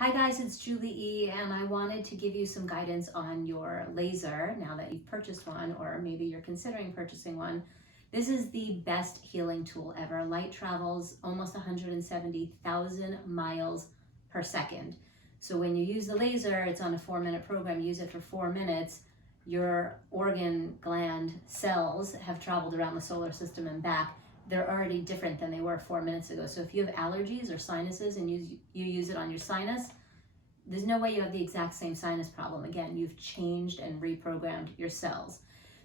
Hi guys, it's Julie E, and I wanted to give you some guidance on your laser now that you've purchased one, or maybe you're considering purchasing one. This is the best healing tool ever. Light travels almost 170,000 miles per second. So when you use the laser, it's on a 4-minute program, use it for 4 minutes, your organ gland cells have traveled around the solar system and back. They're already different than they were 4 minutes ago. So if you have allergies or sinuses and you use it on your sinus, there's no way you have the exact same sinus problem. Again, you've changed and reprogrammed your cells.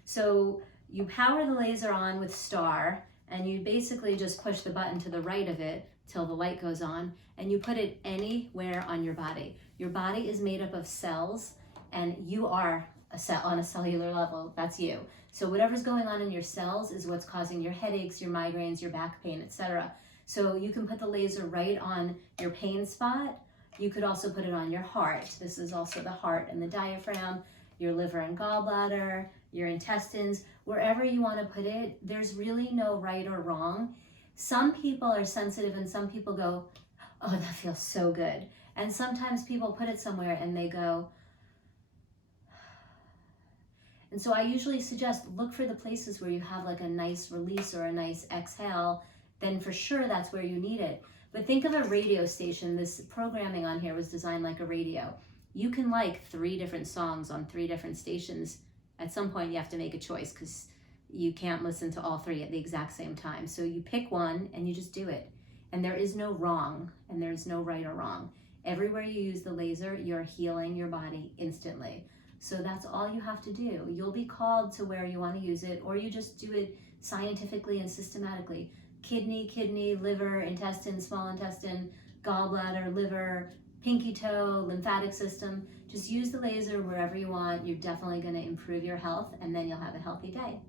So you power the laser on with star, and you basically just push the button to the right of it till the light goes on, and you put it anywhere on your body. Your body is made up of cells, and you are a cell on a cellular level. That's you. So whatever's going on in your cells is what's causing your headaches, your migraines, your back pain, etc. So you can put the laser right on your pain spot. You could also put it on your heart. This is also the heart and the diaphragm, your liver and gallbladder, your intestines, wherever you want to put it. There's really no right or wrong. Some people are sensitive and some people go, oh, that feels so good. And sometimes people put it somewhere and they go, and so I usually suggest look for the places where you have like a nice release or a nice exhale, then for sure that's where you need it. But think of a radio station. This programming on here was designed like a radio. You can like 3 different songs on 3 different stations. At some point you have to make a choice because you can't listen to all 3 at the exact same time. So you pick one and you just do it. And there is no wrong and there's no right or wrong. Everywhere you use the laser, you're healing your body instantly. So that's all you have to do. You'll be called to where you want to use it, or you just do it scientifically and systematically. Kidney, liver, intestine, small intestine, gallbladder, liver, pinky toe, lymphatic system. Just use the laser wherever you want. You're definitely going to improve your health, and then you'll have a healthy day.